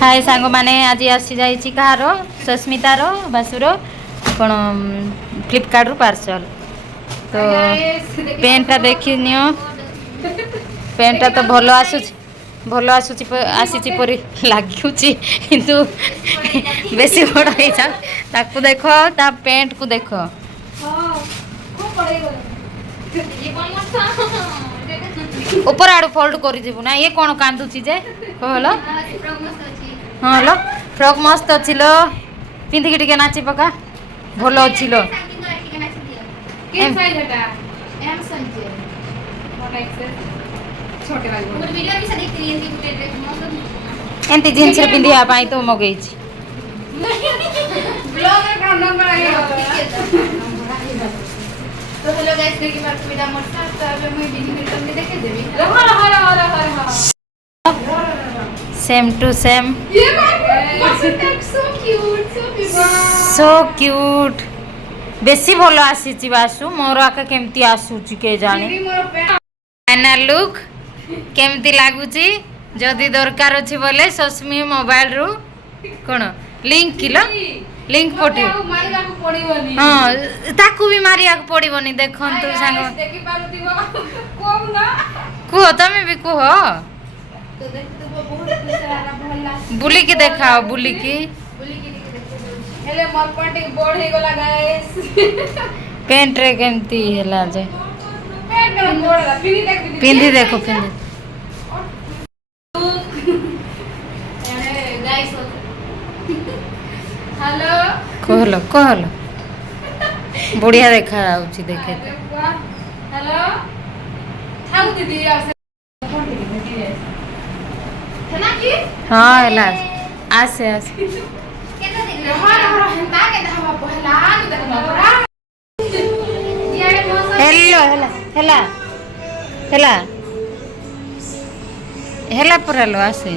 हाय सांग माने आज आसी जाइछि कहार सस्मितार बासुर कौन फ्लिपकार्ट रु पार्सल तो पेनटा देखी नियो पेनटा तो भल आसी परी लगुची किंतु बेसी बड़ हो जा ताकू देख ता पेंट को देख ऊपर आड़ फोल्ड कर जीवु ना ये कौन कांदुची जे कहलो हाँ लो फ्रॉक मस्त अच्छी लो पिंधिकी टिके नाची पका भल अच्छी लो एमती जीन्स पिंधा तो मगई तो हेलो गाइस देखि पार्थिबा मोर साथ अब मुई बिनी तुमने देखे देबी same to same so cute बेसी भल आसी बासु मोर आका केमती आसुची के जाने फाइनल लुक केमती लागुची जदि दरकार अछि बोले सस्मी मोबाइल रु कोन लिंक किलो लिंक पठे हाँ ताकू भी मारिया पड़ोनी देखन तू सांग कुह तमें भी कुह बुलिकी देखाओ बुलिकी पेंट रे केमती हैला जे पिंधी देखो पिंधी हेलो कहलो कहलो बढ़िया देखा आउची देखे हेलो थाउ दीदी तना की हाँ हैला आसे आसे हेलो हैला हैला हैला हैला पर हेलो आसे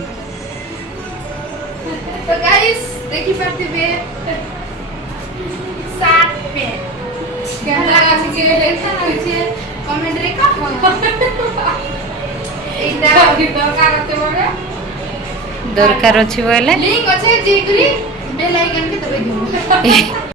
तो गाइस देखि पार्थिबे सात पे केहन लगा छी लेखा होइछे कमेंट रे का एटा दरकार होते बोले दरकार अछि बोले लिंक अछि जेकरी बेल आइकन के दबाइ दियो